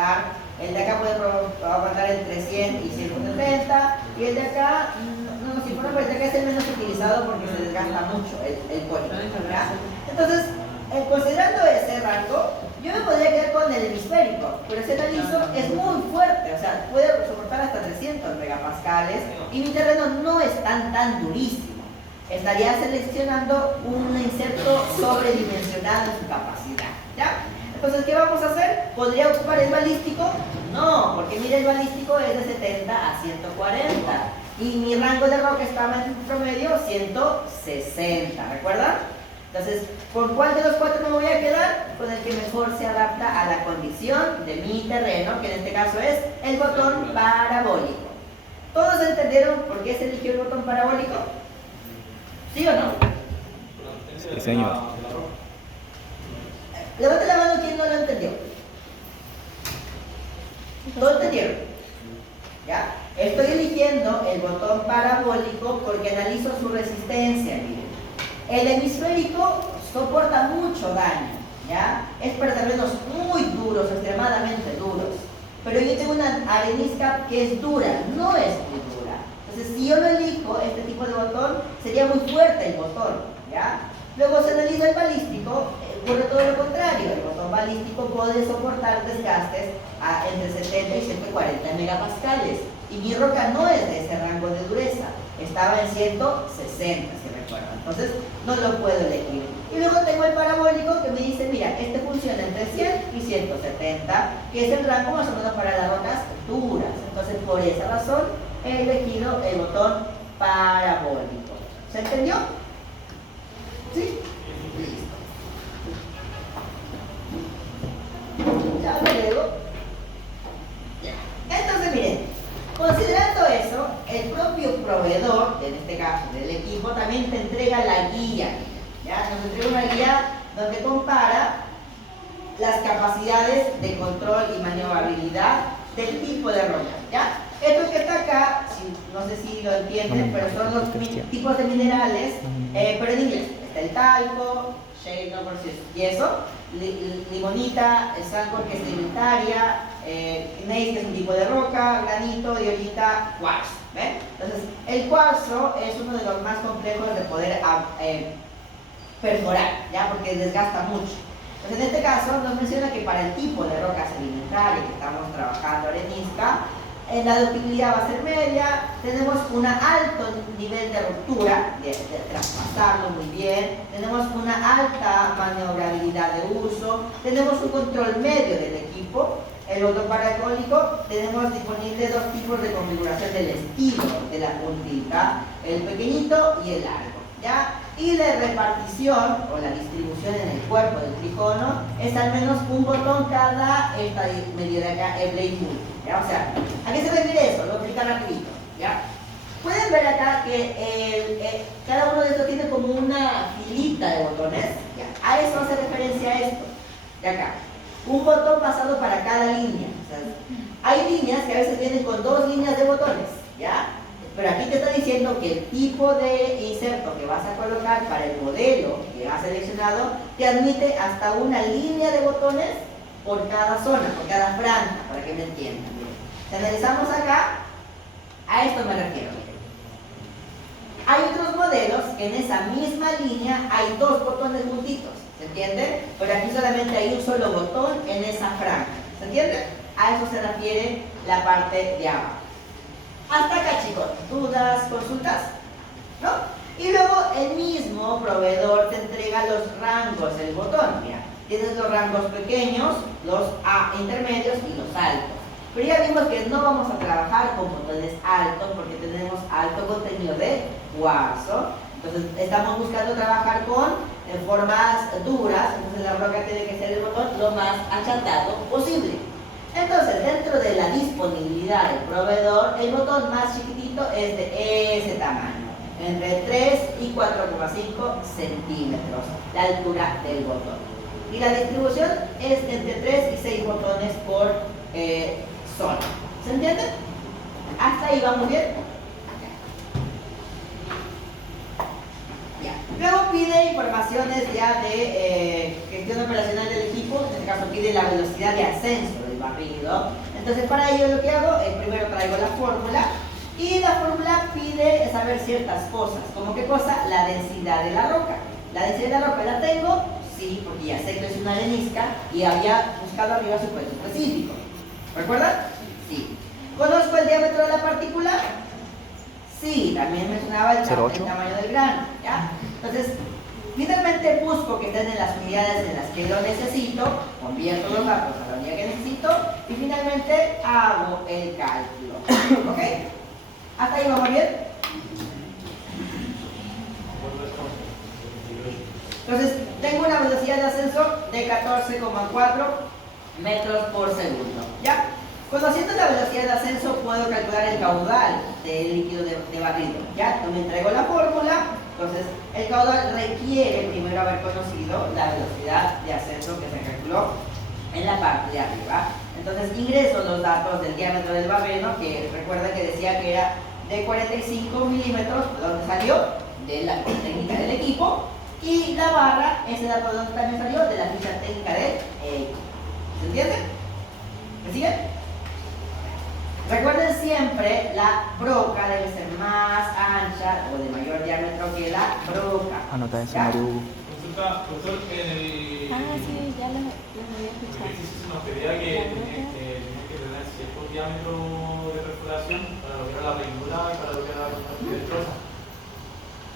estar. El de acá puede aguantar entre 100 y 170, y el de acá no nos importa, pero el de acá es el menos utilizado porque se desgasta mucho el cónico, ¿ya? Entonces, considerando ese rango, yo me podría quedar con el hemisférico, pero ese liso es muy fuerte, o sea, puede soportar hasta 300 megapascales y mi terreno no es tan durísimo. Estaría seleccionando un inserto sobredimensionado en su capacidad, ¿ya? Entonces, ¿qué vamos a hacer? ¿Podría ocupar el balístico? No, porque mira, el balístico es de 70 a 140 y mi rango de roca estaba en promedio 160, ¿recuerdan? Entonces, ¿con cuál de los cuatro me voy a quedar? Con el que mejor se adapta a la condición de mi terreno, que en este caso es el botón parabólico. ¿Todos entendieron por qué se eligió el botón parabólico? ¿Sí o no? Sí, señor. Levante la mano quien no lo entendió. ¿Todos entendieron? ¿Ya? Estoy eligiendo el botón parabólico porque analizo su resistencia. Miren. El hemisférico soporta mucho daño, ¿ya? Es para terrenos muy duros, extremadamente duros. Pero yo tengo una arenisca que es dura, no es muy dura. Entonces, si yo lo elijo, este tipo de botón, sería muy fuerte el botón, ¿ya? Luego se analiza el balístico, ocurre todo lo contrario. El botón balístico puede soportar desgastes entre 70 y 140 megapascales. Y mi roca no es de ese rango de dureza, estaba en 160, si recuerdan. Entonces, no lo puedo elegir. Y luego tengo el parabólico que me dice, mira, este funciona entre 100 y 170, que es el rango más o menos para las rocas duras. Entonces, por esa razón, he elegido el botón parabólico. ¿Se entendió? ¿Sí? Listo. Ya luego. Ya. Entonces, miren, considerando eso, el propio proveedor, en este caso del equipo, también te entrega la guía. ¿Ya? Nos entrega una guía donde compara las capacidades de control y maniobrabilidad del tipo de roca. ¿Ya? Esto que está acá, no sé si lo entienden, pero son los tipos de minerales, pero en inglés. Está el talco, shale, no por si es yeso, limonita, sancor, que es sedimentaria, gneiss, que es un tipo de roca, granito, diorita, cuarzo. ¿Ven? Entonces, el cuarzo es uno de los más complejos de poder perforar, ¿ya? Porque desgasta mucho. Entonces, en este caso nos menciona que para el tipo de roca sedimentaria que estamos trabajando arenisca, la ductilidad va a ser media, tenemos un alto nivel de ruptura, de traspasarlo muy bien, tenemos una alta maniobrabilidad de uso, tenemos un control medio del equipo. El botón parabólico, tenemos disponibles dos tipos de configuración del estilo de la puntita, el pequeñito y el largo, ¿ya? Y la repartición o la distribución en el cuerpo del tricono es al menos un botón cada esta medida de acá, el blade multi, ¿ya? O sea, ¿a qué se refiere eso? Lo voy a explicar rapidito, ¿ya? Pueden ver acá que cada uno de estos tiene como una filita de botones, ¿ya? A eso hace referencia a esto, de acá. Un botón pasado para cada línea. O sea, hay líneas que a veces vienen con dos líneas de botones, ¿ya? Pero aquí te está diciendo que el tipo de inserto que vas a colocar para el modelo que has seleccionado te admite hasta una línea de botones por cada zona, por cada franja, para que me entiendan. Si analizamos acá, a esto me refiero. Hay otros modelos que en esa misma línea hay dos botones juntitos, ¿se entiende? Pero aquí solamente hay un solo botón en esa franja, ¿se entiende? A eso se refiere la parte de abajo. Hasta acá, chicos, ¿dudas, consultas? ¿No? Y luego el mismo proveedor te entrega los rangos del botón. Mira, tienes los rangos pequeños, los intermedios y los altos. Pero ya vimos que no vamos a trabajar con botones altos porque tenemos alto contenido de cuarzo. Entonces estamos buscando trabajar con formas duras, entonces la roca tiene que ser el botón lo más achatado posible. Entonces, dentro de la disponibilidad del proveedor, el botón más chiquitito es de ese tamaño, entre 3 y 4,5 centímetros, la altura del botón. Y la distribución es entre 3 y 6 botones por zona. ¿Se entiende? ¿Hasta ahí vamos bien? Ya. Luego pide informaciones ya de gestión operacional del equipo, en este caso pide la velocidad de ascenso del barrido. Entonces para ello lo que hago es primero traigo la fórmula y la fórmula pide saber ciertas cosas. ¿Como qué cosa? La densidad de la roca. La densidad de la roca la tengo, sí, porque ya sé que es una arenisca y había buscado arriba su peso específico. ¿Recuerdan? Sí. ¿Conozco el diámetro de la partícula? Sí, también mencionaba el tamaño del grano, ¿ya? Entonces, finalmente busco que estén en las unidades en las que lo necesito, convierto los datos a la unidad que necesito y finalmente hago el cálculo. ¿Ok? ¿Hasta ahí vamos bien? Entonces, tengo una velocidad de ascenso de 14,4 metros por segundo, ¿ya? Conociendo la velocidad de ascenso, puedo calcular el caudal del líquido de barrido, ¿ya? Yo me entrego la fórmula, entonces el caudal requiere primero haber conocido la velocidad de ascenso que se calculó en la parte de arriba. Entonces ingreso los datos del diámetro del barreno, que recuerda que decía que era de 45 milímetros, ¿de dónde salió? De la ficha técnica del equipo. Y la barra, ese dato de dónde también salió, de la ficha técnica del equipo. ¿Se entiende? ¿Me siguen? Recuerden siempre, la broca debe ser más ancha o de mayor diámetro que la broca. Anota eso, ¿Ya? Maru. Consulta, profesor, en el sí, ya los había escuchado. ejercicio se nos pedía que tenía que tener cierto diámetro de perforación para lo que era la peinura y para lo que era la construcción de troza.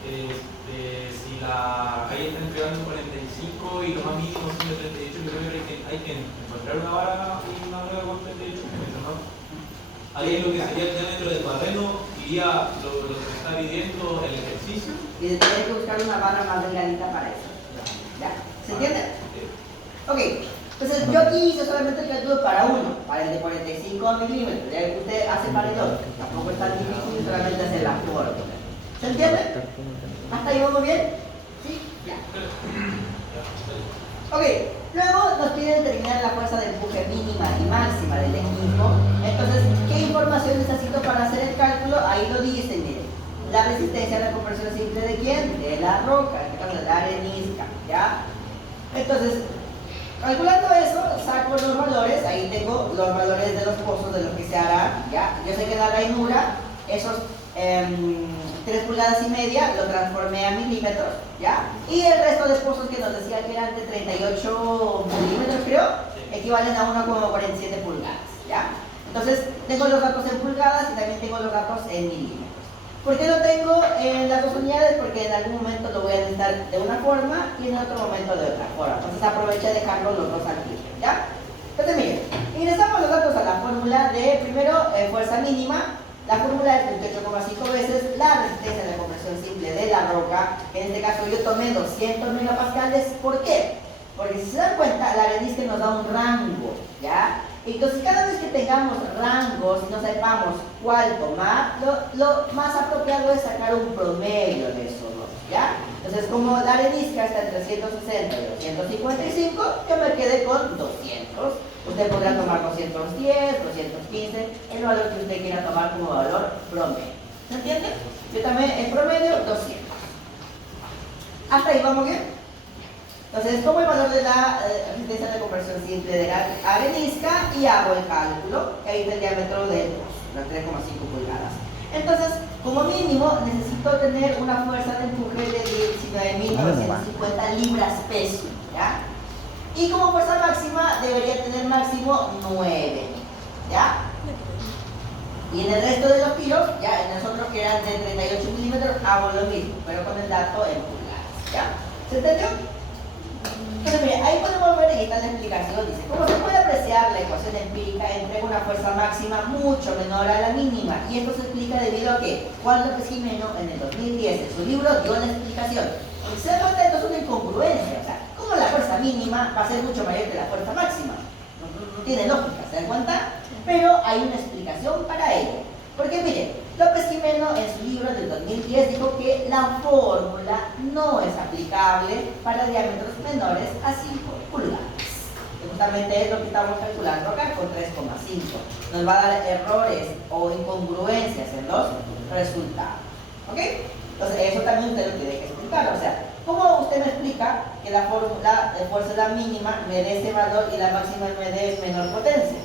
Si la calle está entregando 45 y lo más mínimo son de 38, yo creo que hay que encontrar una vara y una nueva con 38 metros, ¿no? Ahí es lo que sería el diámetro del barreno, iría lo que me está pidiendo el ejercicio. Y tendré que buscar una barra más delgadita para eso. ¿Ya? ¿Se entiende? Ok. Entonces yo aquí hice solamente el cálculo para uno, para el de 45 milímetros. Ya que usted hace para el otro. Tampoco es tan difícil, solamente hacer la fórmula. ¿Se entiende? ¿Hasta ahí vamos bien? ¿Sí? Ya. Ok, luego nos piden determinar la fuerza de empuje mínima y máxima del equipo. Entonces, ¿qué información necesito para hacer el cálculo? Ahí lo dice, miren. La resistencia a la compresión simple ¿de quién? De la roca, en este caso de la arenisca, ¿ya? Entonces, calculando eso, saco los valores, ahí tengo los valores de los pozos de lo que se hará, ¿ya? Yo sé que la ranura, esos 3 pulgadas y media lo transformé a milímetros, ¿ya? Y el resto de pozos que nos decía que eran de 38 milímetros, creo, equivalen a 1,47 pulgadas, ¿ya? Entonces, tengo los datos en pulgadas y también tengo los datos en milímetros. ¿Por qué lo tengo en las dos unidades? Porque en algún momento lo voy a necesitar de una forma y en otro momento de otra forma. Entonces, aproveché de dejarlo los dos aquí, ¿ya? Entonces, miren, ingresamos los datos a la fórmula de, primero, fuerza mínima. La fórmula es 28,5 veces la resistencia de compresión simple de la roca. En este caso yo tomé 200 megapascales. ¿Por qué? Porque si se dan cuenta, la arenisca nos da un rango, ¿ya? Entonces cada vez que tengamos rangos y no sepamos cuál tomar, lo más apropiado es sacar un promedio de esos dos, ¿ya? Entonces como la arenisca está entre 160 y 255, yo me quedé con 200. Usted podrá tomar 210, 215, el valor que usted quiera tomar como valor promedio. ¿Se entiende? Yo también el promedio 200. ¿Hasta ahí vamos bien? Entonces tomo el valor de la resistencia de compresión simple de la arenisca y hago el cálculo. Ahí está el diámetro de las 3,5 pulgadas. Entonces, como mínimo, necesito tener una fuerza de empuje de 19.950 libras peso, ¿ya? Y como fuerza máxima debería tener máximo 9, ¿ya? Y en el resto de los kilos, ya en nosotros que eran de 38 milímetros, hago lo mismo, pero con el dato en pulgadas, ¿ya? ¿Se entendió? Entonces, mire, ahí podemos ver, ahí está la explicación, dice, como se puede apreciar, la ecuación empírica entrega una fuerza máxima mucho menor a la mínima, y esto se explica debido a que Juan López Jimeno en el 2010 en su libro dio la explicación. Y se da cuenta, esto es una incongruencia, o sea, ¿cómo la fuerza mínima va a ser mucho mayor que la fuerza máxima? No tiene lógica, ¿se dan cuenta? Pero hay una explicación para ello. Porque mire, López Jimeno en su libro del 2010 dijo que la fórmula no es aplicable para diámetros menores a 5 pulgadas. Que justamente es lo que estamos calculando acá con 3,5. Nos va a dar errores o incongruencias en los resultados. ¿Ok? Entonces eso también usted lo tiene que explicar. O sea, ¿cómo usted me explica que la fórmula de fuerza es la mínima me dé ese valor y la máxima me dé menor potencia?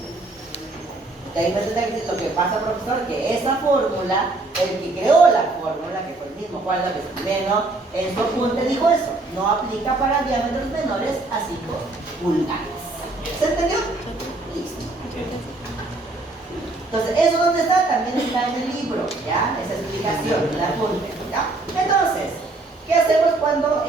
De ahí me tendrá que decir lo que pasa, profesor, que esa fórmula, el que creó la fórmula, que fue el mismo Juan López Jimeno, en su apunte dijo eso, no aplica para diámetros menores a 5 pulgadas. ¿Se entendió? Listo. Entonces, eso donde está, también está en el libro, ¿ya? Esa explicación, el apunte, ¿ya? Entonces, ¿qué hacemos cuando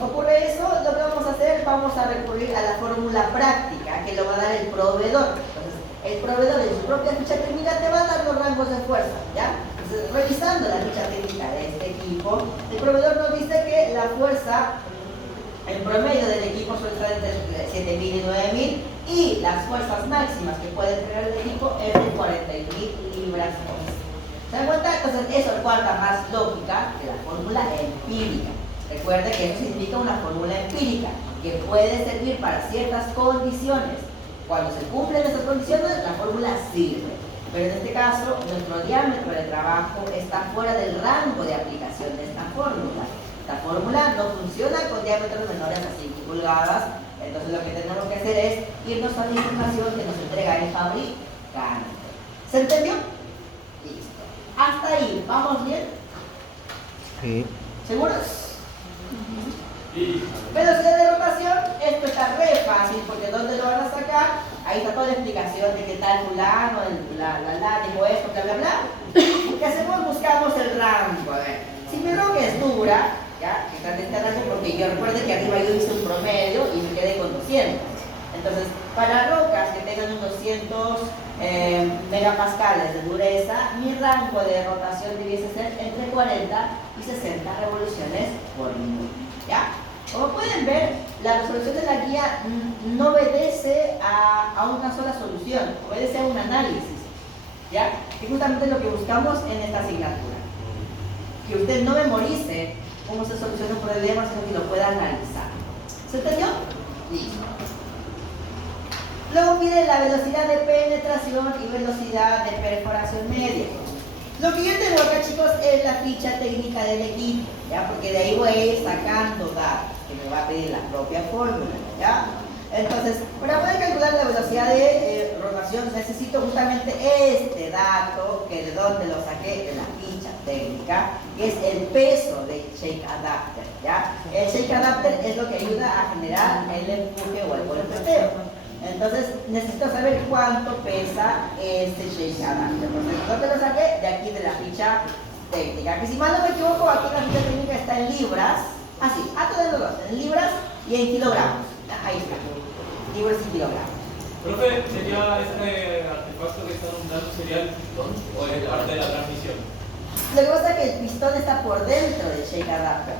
ocurre eso? Lo que vamos a hacer, vamos a recurrir a la fórmula práctica que lo va a dar el proveedor. Entonces, el proveedor en su propia ficha técnica te va a dar los rangos de fuerza, ¿ya? Entonces, revisando la ficha técnica de este equipo, el proveedor nos dice que la fuerza en promedio del equipo suele estar entre 7.000 y 9.000 y las fuerzas máximas que puede entregar el equipo es de 41.000 libras. ¿Se dan cuenta? Entonces eso cuarta más lógica que la fórmula empírica. Recuerde que eso significa una fórmula empírica que puede servir para ciertas condiciones. Cuando se cumplen esas condiciones, la fórmula sirve. Pero en este caso, nuestro diámetro de trabajo está fuera del rango de aplicación de esta fórmula. Esta fórmula no funciona con diámetros menores a 5 pulgadas. Entonces lo que tenemos que hacer es irnos a la información que nos entrega el fabricante. ¿Se entendió? Listo. Hasta ahí, ¿vamos bien? Sí. ¿Seguros? Sí. Velocidad de rotación, esto está re fácil porque ¿dónde lo van a sacar? Ahí está toda la explicación de qué tal fulano, dijo esto, bla, bla, bla. ¿Qué hacemos? Buscamos el rango. A ver, si mi roca es dura, ¿ya? Que está en este rango porque yo recuerdo que arriba yo hice un promedio y me quedé con 200. Entonces, para rocas que tengan unos 200 megapascales de dureza, mi rango de rotación debiese ser entre 40 y 60 revoluciones por minuto, ¿ya? Como pueden ver, la resolución de la guía no obedece a una sola solución, obedece a un análisis, ¿ya? Que es justamente lo que buscamos en esta asignatura. Que usted no memorice cómo se soluciona un problema, sino que lo pueda analizar. ¿Se entendió? Listo. Luego pide la velocidad de penetración y velocidad de perforación media. Lo que yo tengo acá, chicos, es la ficha técnica del equipo, ¿ya? Porque de ahí voy a ir sacando datos que me va a pedir la propia fórmula, ¿ya? Entonces, para poder calcular la velocidad de rotación necesito justamente este dato, que de donde lo saqué de la ficha técnica, que es el peso del shake adapter, ¿ya? El shake adapter es lo que ayuda a generar el empuje o el golpeteo. Entonces, necesito saber cuánto pesa este shake adapter. Entonces, ¿dónde lo saqué? De aquí, de la ficha técnica. Que si mal no me equivoco, aquí la ficha técnica está en libras. Así, a todos los dos, en libras y en kilogramos. Ahí está. Libras y kilogramos. Profe, ¿sería este artefacto que está nombrando sería el pistón o es parte de la transmisión? Lo que pasa es que el pistón está por dentro del shake adapter.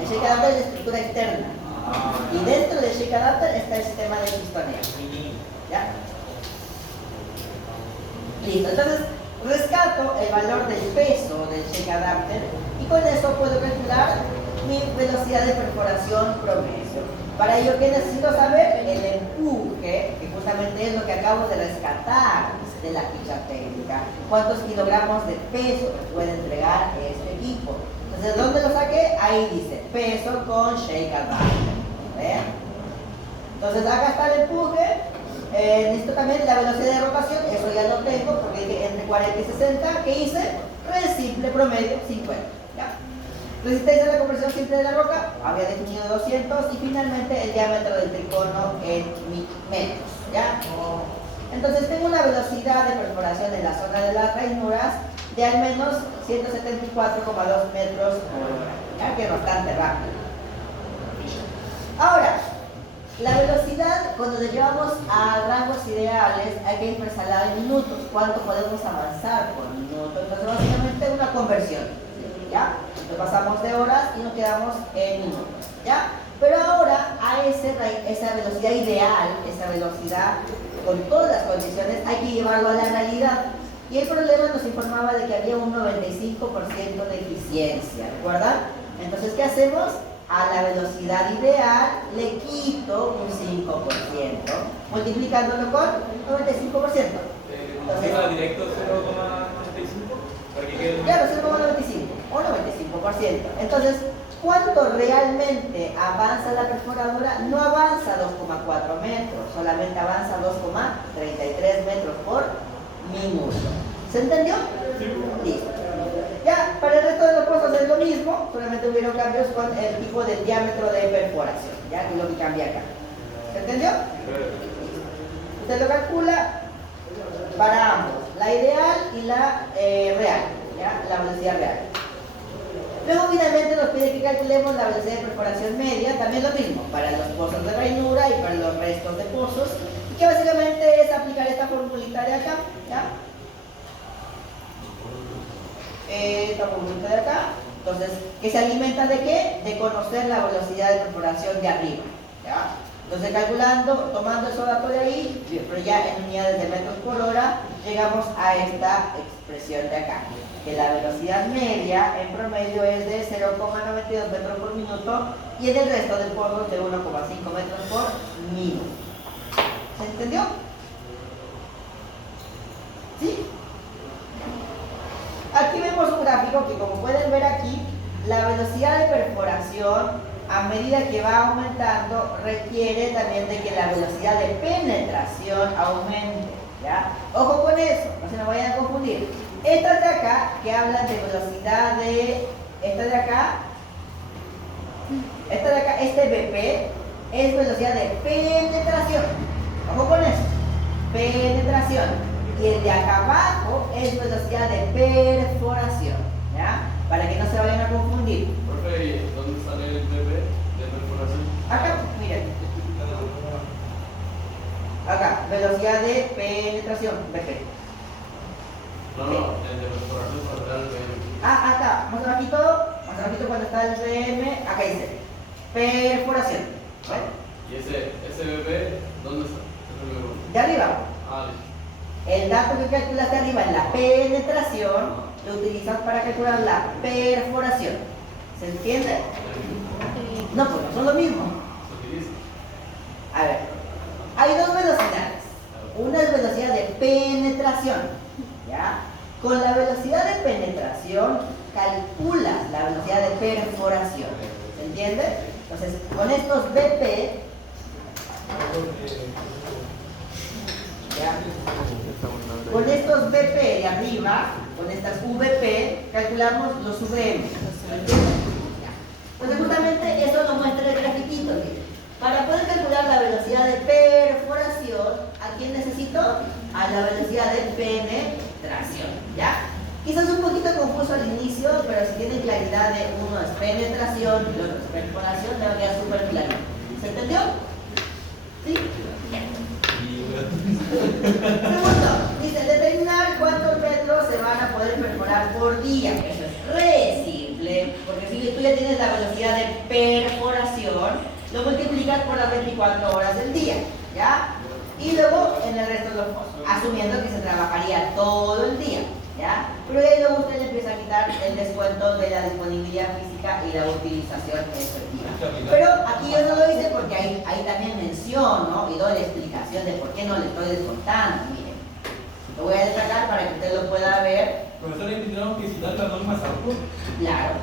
El shake adapter es la estructura externa. Y dentro del shake adapter está el sistema de pistoneo. ¿Ya? Listo. Entonces, rescato el valor del peso del shake adapter y con eso puedo calcular mi velocidad de perforación promedio. Para ello, ¿qué necesito saber? El empuje, que justamente es lo que acabo de rescatar de la ficha técnica. ¿Cuántos kilogramos de peso me puede entregar este equipo? Entonces, ¿dónde lo saqué? Ahí dice, peso con shake adapter. ¿Ven? Entonces, acá está el empuje. Necesito también la velocidad de rotación, eso ya lo tengo, porque entre 40 y 60, ¿qué hice? Simple promedio, 50. ¿Ya? Resistencia a la compresión simple de la roca, había definido 200 y finalmente el diámetro del tricono en metros, ¿ya? Entonces tengo una velocidad de perforación en la zona de las ranuras de al menos 174,2 metros por hora, ¿ya? Que es bastante rápido. Ahora, la velocidad, cuando lo llevamos a rangos ideales, hay que expresarla en minutos. ¿Cuánto podemos avanzar por minuto? Entonces, básicamente una conversión, ¿ya? Entonces, pasamos de horas y nos quedamos en minutos, ¿ya? Pero ahora, a esa velocidad ideal, esa velocidad con todas las condiciones, hay que llevarlo a la realidad. Y el problema nos informaba de que había un 95% de eficiencia, ¿recuerdan? Entonces, ¿qué hacemos? A la velocidad ideal le quito un 5%, multiplicándolo con 95%. ¿Llega directo 0,95? Para que quede Claro, 0,95 o 95%. Entonces, ¿cuánto realmente avanza la perforadora? No avanza 2,4 metros, solamente avanza 2,33 metros por minuto. ¿Se entendió? Listo. Ya, para el resto de los pozos es lo mismo, solamente hubieron cambios con el tipo de diámetro de perforación, ya que es lo que cambia acá. ¿Se entendió? Usted lo calcula para ambos, la ideal y la real, ¿ya? La velocidad real. Luego finalmente nos pide que calculemos la velocidad de perforación media, también lo mismo, para los pozos de ranura y para los restos de pozos, y que básicamente es aplicar esta formulita de acá, ¿ya? Esta formulita de acá, entonces, que se alimenta de qué? De conocer la velocidad de perforación de arriba, ¿ya? Entonces calculando, tomando esos datos de ahí, pero ya en unidades de metros por hora, llegamos a esta expresión de acá, que la velocidad media en promedio es de 0,92 metros por minuto y en el resto del pozo de 1,5 metros por minuto. ¿Se entendió? ¿Sí? Aquí vemos un gráfico que, como pueden ver aquí, la velocidad de perforación a medida que va aumentando requiere también de que la velocidad de penetración aumente, ¿ya? Ojo con eso, no se nos vayan a confundir. Estas de acá, que hablan de velocidad de... Esta de acá, este BP, es velocidad de penetración. Ojo con eso, penetración. Y el de acá abajo es velocidad de perforación, ¿ya? Para que no se vayan a confundir. Profe, ¿dónde sale el BP de perforación? Acá, miren. Acá, velocidad de penetración, BP. No, el de perforación para el BM. Acá, más abajito cuando está el BM, acá dice perforación. ¿Vale? ¿Y ese BP, dónde está? De arriba, Ah, listo. el dato que calculas de arriba en la penetración lo utilizas para calcular la perforación. ¿Se entiende? No, pues no son lo mismo. Se utiliza. A ver, hay dos velocidades. Una es velocidad de penetración, ¿ya? Con la velocidad de penetración calculas la velocidad de perforación. ¿Se entiende? Entonces, con estos BP, ¿ya? Con estos BP de arriba, con estas VP, calculamos los VM. Pues justamente eso nos muestra el grafiquito. Para poder calcular la velocidad de perforación, ¿a quién necesito? A la velocidad de penetración, ¿ya? Quizás un poquito confuso al inicio, pero si tienen claridad de uno es penetración y el otro es perforación, me va a quedar súper claro. ¿Se entendió? ¿Sí? Segundo, dice determinar cuántos metros se van a poder perforar por día. Eso es re simple, porque si tú ya tienes la velocidad de perforación, lo multiplicas por las 24 horas del día, ¿ya? Y luego en el resto de los pozos, asumiendo que se trabajaría todo el día, ¿ya? Pero ahí luego usted le empieza a quitar el descuento de la disponibilidad física y la utilización efectiva. Pero aquí yo no lo hice porque ahí también menciono y doy la explicación de por qué no le estoy descontando. Miren, lo voy a destacar para que usted lo pueda ver. Profesor, ahí tendríamos que citar las normas ARPO. Claro,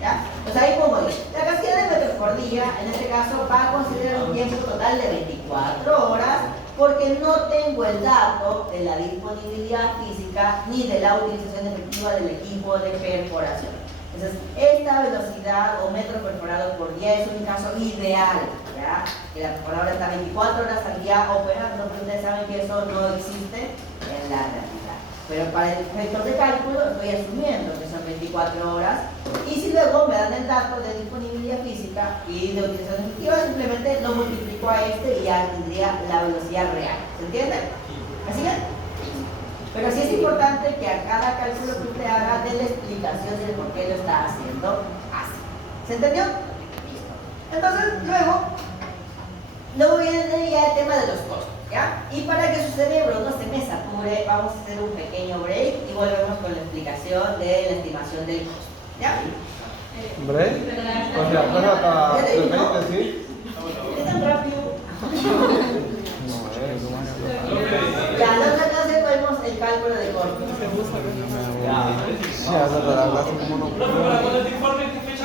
¿ya? Pues ahí pongo la cantidad de metros por día, en este caso va a considerar un tiempo total de 24 horas porque no tengo el dato de la disponibilidad física ni de la utilización efectiva del equipo de perforación. Entonces, esta velocidad o metros perforados por día es un caso ideal, ¿ya? Que la perforadora está 24 horas al día operando, pero ustedes saben que eso no existe en la realidad. Pero para efectos de cálculo estoy asumiendo que son 24 horas y si luego me dan el dato de disponibilidad física y de utilización efectiva, simplemente lo multiplico a este y ya tendría la velocidad real. ¿Se entiende? ¿Así es? Pero sí es importante que a cada cálculo que usted haga dé la explicación de por qué lo está haciendo así. ¿Se entendió? Listo. Entonces, luego viene ya el tema de los costos, ¿ya? Y para que su cerebro no se me sature, vamos a hacer un pequeño break y volvemos con la explicación de la estimación del costo, ¿ya? ¿Break? O sea, ¿fuera hasta Ya te digo, los 20, sí? ¿qué tan rápido? No, Ya, la otra clase vemos el cálculo de costos. ya, se la clase como no. Profe, para cuando te informe,